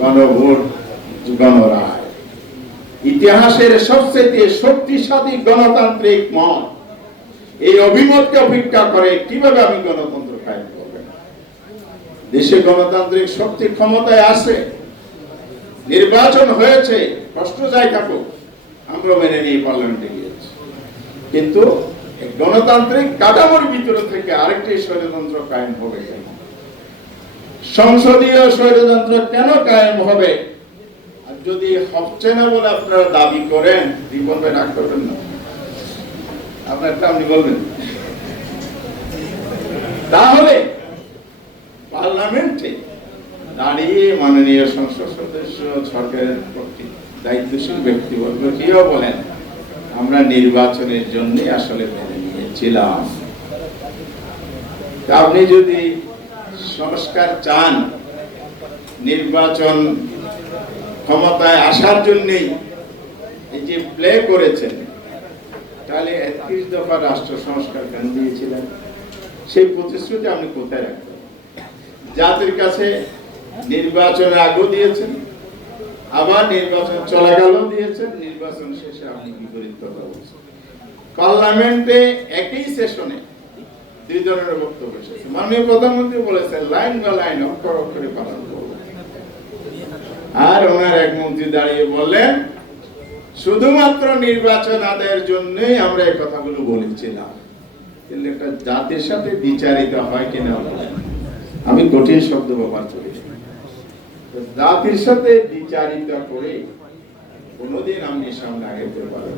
গণভোট, গণরায়, ইতিহাসের সবচেয়ে শক্তিশালী গণতান্ত্রিক মত। এই অভিমতকে অপেক্ষা করে কিভাবে আমি গণতন্ত্র কায়েম করব। দেশে গণতান্ত্রিক শক্তি ক্ষমতায় আছে, নির্বাচন হয়েছে, কষ্ট যাই থাকুক, আমরা মেনে নিয়ে পার্লামেন্টে গিয়েছি। কিন্তু গণতান্ত্রিক কাঠামোর ভিতরে থেকে আরেকটি স্বৈরতন্ত্র কায়েম হবে কেন? সংসদীয় স্বৈরতন্ত্র কেন কায়েম হবে? আর যদি হচ্ছে না বলে আপনারা দাবি করেন, রিপন ভাই রাগ করবেন না, আপনারটা আপনি বলবেন। তাহলে পার্লামেন্টে দাঁড়িয়ে মাননীয় সংসদ সদস্য, সরকারের প্রতি দায়িত্বশীল ব্যক্তিবর্গ কেউ বলেন আমরা নির্বাচনের জন্য আসলে মেনে নিয়েছিলাম। আপনি যদি সংস্কার চান, নির্বাচন ক্ষমতায় আসার জন্যই এই যে প্লে করেছেন, তাহলে 31 দফা রাষ্ট্র সংস্কার কেন দিয়েছিলেন? সেই প্রতিশ্রুতি আপনি কোথায় রাখবেন? জাতির কাছে নির্বাচনের আগেও দিয়েছেন, আবার নির্বাচন চলাকালেও দিয়েছেন, নির্বাচন শেষে আপনি বিপরীত কথা বলছেন। পার্লামেন্টে একই সেশনে দুই ধরনের বক্তব্য এসেছে। মাননীয় প্রধানমন্ত্রী বলেছেন লাইন বা লাইন, অক্ষর অক্ষরে পালন করব। আর ওনার এক মন্ত্রী দাঁড়িয়ে বললেন শুধুমাত্র নির্বাচন আদায়ের জন্যই আমরা এই কথাগুলো বলেছিলাম। কিন্তু একটা জাতির সাথে বিচারিত হয় কিনা, আমি কঠিন শব্দ ব্যবহার করি, জাতির সাথে বিচারিত করে কোনোদিন আপনি সামনে আগাইতে পারেন।